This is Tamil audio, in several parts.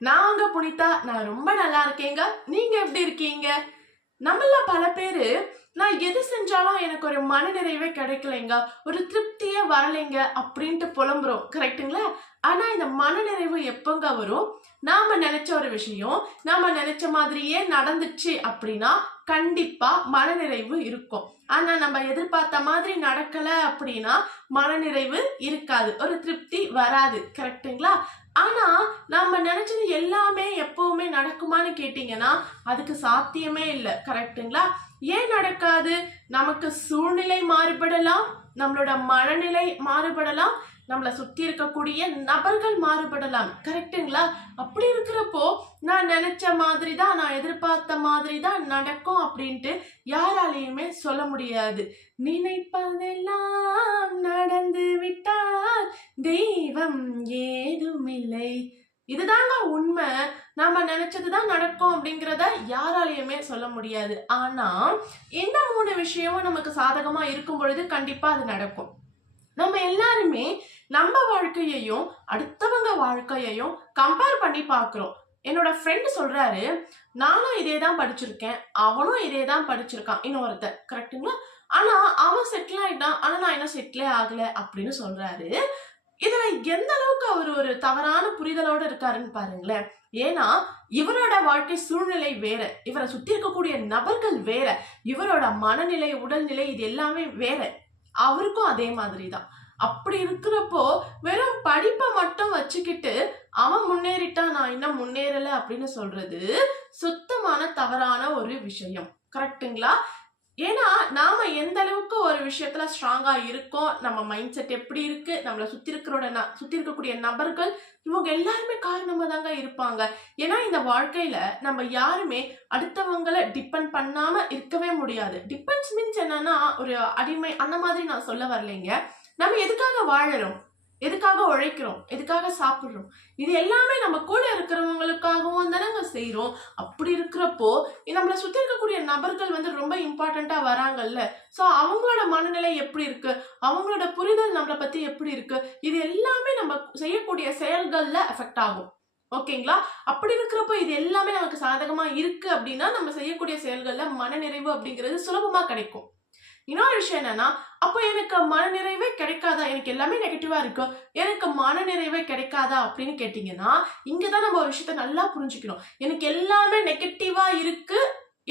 நான் உங்க புனிதா. நான் ரொம்ப நல்லா இருக்கேங்க. நீங்க எப்படி இருக்கீங்க? நம்மள பல பேரு நான் எது செஞ்சாலும் எனக்கு ஒரு மனநிறைவே கிடைக்கலைங்க, ஒரு திருப்தியே வரலைங்க அப்படின்ட்டு புலம்புறோம். கரெக்ட்டுங்களா? ஆனா இந்த மனநிறைவு எப்பங்க வரும்? நாம நினைச்ச ஒரு விஷயம் நாம நினைச்ச மாதிரியே நடந்துச்சு அப்படின்னா கண்டிப்பா மனநிறைவு இருக்கும். ஆனா நம்ம எதிர்பார்த்த மாதிரி நடக்கல அப்படின்னா மனநிறைவு இருக்காது, ஒரு திருப்தி வராது. கரெக்ட்டுங்களா? ஆனா நாம நினைச்சது எல்லாமே எப்பவுமே நடக்குமான்னு கேட்டீங்கன்னா அதுக்கு சாத்தியமே இல்லை. கரெக்ட்டுங்களா? ஏன் நடக்காது? நமக்கு சூழ்நிலை மாறுபடலாம், நம்மளோட மனநிலை மாறுபடலாம், நம்மளை சுத்தி இருக்கக்கூடிய நபர்கள் மாறுபடலாம். கரெக்ட்டுங்களா? அப்படி இருக்கிறப்போ நான் நினைச்ச மாதிரி தான், நான் எதிர்பார்த்த மாதிரி தான் நடக்கும் அப்படின்ட்டு யாராலையுமே சொல்ல முடியாது. நினைப்பதெல்லாம் நடந்து விட்டால் தெய்வம் ஏதுமில்லை. இதுதாங்க உண்மை. நாம நினைச்சதுதான் நடக்கும் அப்படிங்கிறத யாராலையுமே சொல்ல முடியாது. ஆனா இந்த 3 விஷயமும் நமக்கு சாதகமா இருக்கும் பொழுது கண்டிப்பா அது நடக்கும். நம்ம எல்லாருமே நம்ம வாழ்க்கையையும் அடுத்தவங்க வாழ்க்கையையும் கம்பேர் பண்ணி பார்க்கிறோம். என்னோட ஃப்ரெண்ட் சொல்றாரு, நானும் இதே தான் படிச்சிருக்கேன், அவனும் இதே தான் படிச்சிருக்கான் இன்னொருத்தர். கரெக்ட்டுங்களா? ஆனா அவன் செட்டில் ஆயிட்டான், ஆனா நான் இன்னும் செட்டிலே ஆகல அப்படின்னு சொல்றாரு. இதுல எந்த அளவுக்கு அவர் ஒரு தவறான புரிதலோட இருக்காருன்னு பாருங்களேன். ஏன்னா இவரோட வாழ்க்கை சூழ்நிலை வேற, இவரை சுத்தி இருக்கக்கூடிய நபர்கள் வேற, இவரோட மனநிலை உடல்நிலை இது எல்லாமே வேற. அவருக்கும் அதே மாதிரி தான். அப்படி இருக்கிறப்போ வெறும் படிப்பை மட்டும் வச்சுக்கிட்டு அவன் முன்னேறிட்டான் நான் இன்னும் முன்னேறல அப்படின்னு சொல்றது சுத்தமான தவறான ஒரு விஷயம். கரெக்ட்டுங்களா? ஏன்னா நாம எந்த அளவுக்கு ஒரு விஷயத்துல ஸ்ட்ராங்கா இருக்கோம், நம்ம மைண்ட் செட் எப்படி இருக்கு, நம்மளை சுத்தி இருக்கக்கூடிய நபர்கள் இவங்க எல்லாருமே காரணமா தாங்க இருப்பாங்க. ஏன்னா இந்த வாழ்க்கையில நம்ம யாருமே அடுத்தவங்களை டிபெண்ட் பண்ணாம இருக்கவே முடியாது. டிபெண்ட்ஸ் மீன்ஸ் என்னன்னா ஒரு அடிமை அந்த மாதிரி நான் சொல்ல வரலைங்க. நம்ம எதுக்காக வாழறோம், எதுக்காக உழைக்கிறோம், எதுக்காக சாப்பிடுறோம், இது எல்லாமே நம்ம கூட இருக்கிறவங்களுக்காகவும் தானே செய்யறோம். அப்படி இருக்கிறப்போ நம்மளை சுத்தி இருக்கக்கூடிய நபர்கள் ரொம்ப இம்பார்ட்டண்டா வராங்கல்ல. சோ அவங்களோட மனநிலை எப்படி இருக்கு, அவங்களோட புரிதல் நம்மளை பத்தி எப்படி இருக்கு, இது எல்லாமே நம்ம செய்யக்கூடிய செயல்கள்ல எஃபெக்ட் ஆகும். ஓகேங்களா? அப்படி இருக்கிறப்போ இது எல்லாமே நமக்கு சாதகமா இருக்கு அப்படின்னா நம்ம செய்யக்கூடிய செயல்கள்ல மனநிறைவு அப்படிங்கிறது சுலபமா கிடைக்கும். இன்னொரு விஷயம் என்னன்னா, அப்போ எனக்கு மனநிறைவே கிடைக்காதா, எனக்கு எல்லாமே நெகட்டிவா இருக்கு, எனக்கு மனநிறைவே கிடைக்காதா அப்படின்னு கேட்டீங்கன்னா இங்கதான் நம்ம ஒரு விஷயத்த நல்லா புரிஞ்சுக்கணும். எனக்கு எல்லாமே நெகட்டிவா இருக்கு,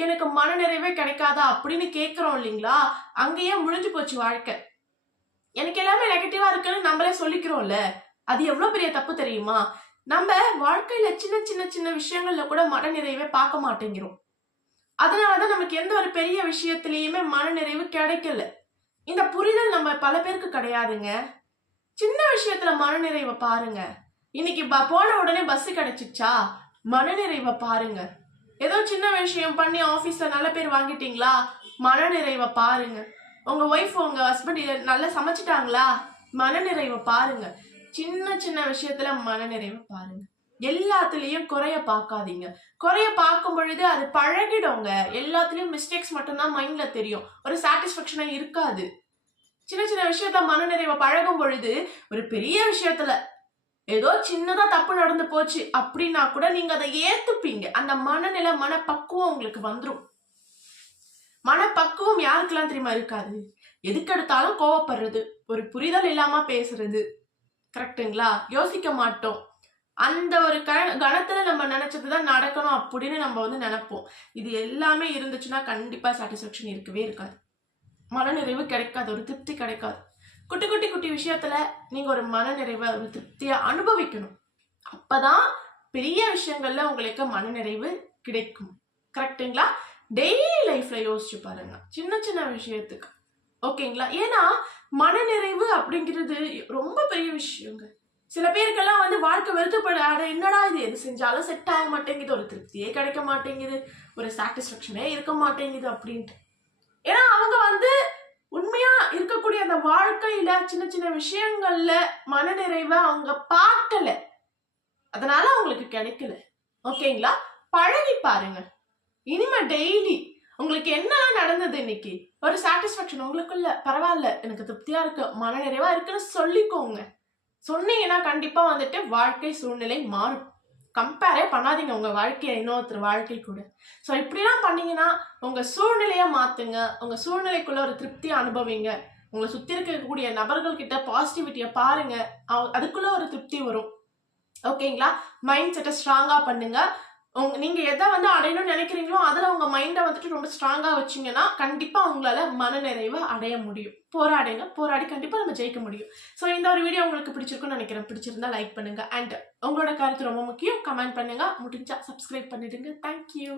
எனக்கு மனநிறைவே கிடைக்காதா அப்படின்னு கேட்கிறோம் இல்லைங்களா, அங்கேயே முடிஞ்சு போச்சு வாழ்க்கை. எனக்கு எல்லாமே நெகட்டிவா இருக்குன்னு நம்மளே சொல்லிக்கிறோம்ல, அது எவ்வளவு பெரிய தப்பு தெரியுமா? நம்ம வாழ்க்கையில சின்ன சின்ன சின்ன விஷயங்கள்ல கூட மனநிறைவே பார்க்க மாட்டேங்கிறோம். அதனாலதான் நமக்கு எந்த ஒரு பெரிய விஷயத்திலயுமே மனநிறைவு கிடைக்கல. இந்த புரிதல் நம்ம பல பேருக்கு கிடையாதுங்க. சின்ன விஷயத்துல மனநிறைவை பாருங்க. இன்னைக்கு போன உடனே பஸ் கிடைச்சிச்சா, மனநிறைவை பாருங்க. ஏதோ சின்ன விஷயம் பண்ணி ஆபீஸ்ல நல்ல பேர் வாங்கிட்டீங்களா, மனநிறைவை பாருங்க. உங்க ஒய்ஃப் உங்க ஹஸ்பண்ட் நல்லா சமைச்சிட்டாங்களா, மனநிறைவை பாருங்க. சின்ன சின்ன விஷயத்துல மனநிறைவை பாருங்க. எல்லாத்துலயும் குறைய பார்க்காதீங்க. குறைய பார்க்கும் பொழுது அது பழகிடுங்க. எல்லாத்துலயும் மிஸ்டேக்ஸ் மட்டும்தான் மைண்ட்ல தெரியும், ஒரு சாட்டிஸ்பேக்ஷனா இருக்காது. சின்ன சின்ன விஷயத்த மனநிறைவை பழகும் பொழுது ஒரு பெரிய விஷயத்துல ஏதோ சின்னதா தப்பு நடந்து போச்சு அப்படின்னா கூட நீங்க அதை ஏத்துப்பீங்க. அந்த மனநிலை மனப்பக்குவம் உங்களுக்கு வந்துடும். மனப்பக்குவம் யாருக்கெல்லாம் தெரியுமா இருக்காது? எதுக்கு எடுத்தாலும் கோவப்படுறது, ஒரு புரிதல் இல்லாம பேசுறது. கரெக்டுங்களா? யோசிக்க மாட்டோம். அந்த ஒரு கணத்துல நம்ம நினைச்சதுதான் நடக்கணும் அப்படின்னு நம்ம நினைப்போம். இது எல்லாமே இருந்துச்சுன்னா கண்டிப்பா சாட்டிஸ்பேக்ஷன் இருக்கவே இருக்காது, மனநிறைவு கிடைக்காது, ஒரு திருப்தி கிடைக்காது. குட்டி குட்டி குட்டி விஷயத்துல நீங்க ஒரு மனநிறைவை ஒரு திருப்தியை அனுபவிக்கணும். அப்பதான் பெரிய விஷயங்கள்ல உங்களுக்கு மனநிறைவு கிடைக்கும். கரெக்டுங்களா? டெய்லி லைஃப்ல யோசிச்சு பாருங்க, சின்ன சின்ன விஷயத்துக்கு. ஓகேங்களா? ஏன்னா மனநிறைவு அப்படிங்கிறது ரொம்ப பெரிய விஷயங்க. சில பேருக்கெல்லாம் வாழ்க்கை வெறுத்துப்பட, என்னடா இது, எது செஞ்சாலும் செட் ஆக மாட்டேங்குது, ஒரு திருப்தியே கிடைக்க மாட்டேங்குது, ஒரு சாட்டிஸ்பேக்ஷனே இருக்க மாட்டேங்குது அப்படின்ட்டு. ஏன்னா அவங்க உண்மையா இருக்கக்கூடிய அந்த வாழ்க்கையில சின்ன சின்ன விஷயங்கள்ல மனநிறைவை அவங்க பார்க்கல, அதனால அவங்களுக்கு கிடைக்கல. ஓகேங்களா? பழகி பாருங்க. இனிமே டெய்லி உங்களுக்கு என்னெல்லாம் நடந்தது இன்னைக்கு, ஒரு சாட்டிஸ்பேக்ஷன் உங்களுக்குள்ள, பரவாயில்ல எனக்கு திருப்தியா இருக்கு, மனநிறைவா இருக்குன்னு சொல்லிக்கோங்க. சொன்னீங்கன்னா கண்டிப்பா வாழ்க்கை சூழ்நிலை மாறும். கம்பேரே பண்ணாதீங்க உங்கள் வாழ்க்கையை இன்னொருத்தர் வாழ்க்கை கூட. ஸோ இப்படிலாம் பண்ணீங்கன்னா உங்கள் சூழ்நிலையை மாற்றுங்க, உங்கள் சூழ்நிலைக்குள்ள ஒரு திருப்தியை அனுபவிங்க, உங்களை சுற்றி இருக்கக்கூடிய நபர்கள்கிட்ட பாசிட்டிவிட்டியை பாருங்க, அதுக்குள்ள ஒரு திருப்தி வரும். ஓகேங்களா? மைண்ட் செட்டை ஸ்ட்ராங்காக பண்ணுங்க. நீங்க எதை வந்து அடையணும்னு நினைக்கிறீங்களோ அதுல உங்க மைண்டை வந்துட்டு ரொம்ப ஸ்ட்ராங்கா வச்சீங்கன்னா கண்டிப்பா உங்களால மனநிறைவை அடைய முடியும். போராடுங்க, போராடி கண்டிப்பா நம்ம ஜெயிக்க முடியும். ஸோ இந்த ஒரு வீடியோ உங்களுக்கு பிடிச்சிருக்கும்னு நினைக்கிறேன். பிடிச்சிருந்தா லைக் பண்ணுங்க, அண்ட் உங்களோட கருத்து ரொம்ப முக்கியம். கமெண்ட் பண்ணுங்க, முடிஞ்சா சப்ஸ்கிரைப் பண்ணிடுங்க. தேங்க்யூ.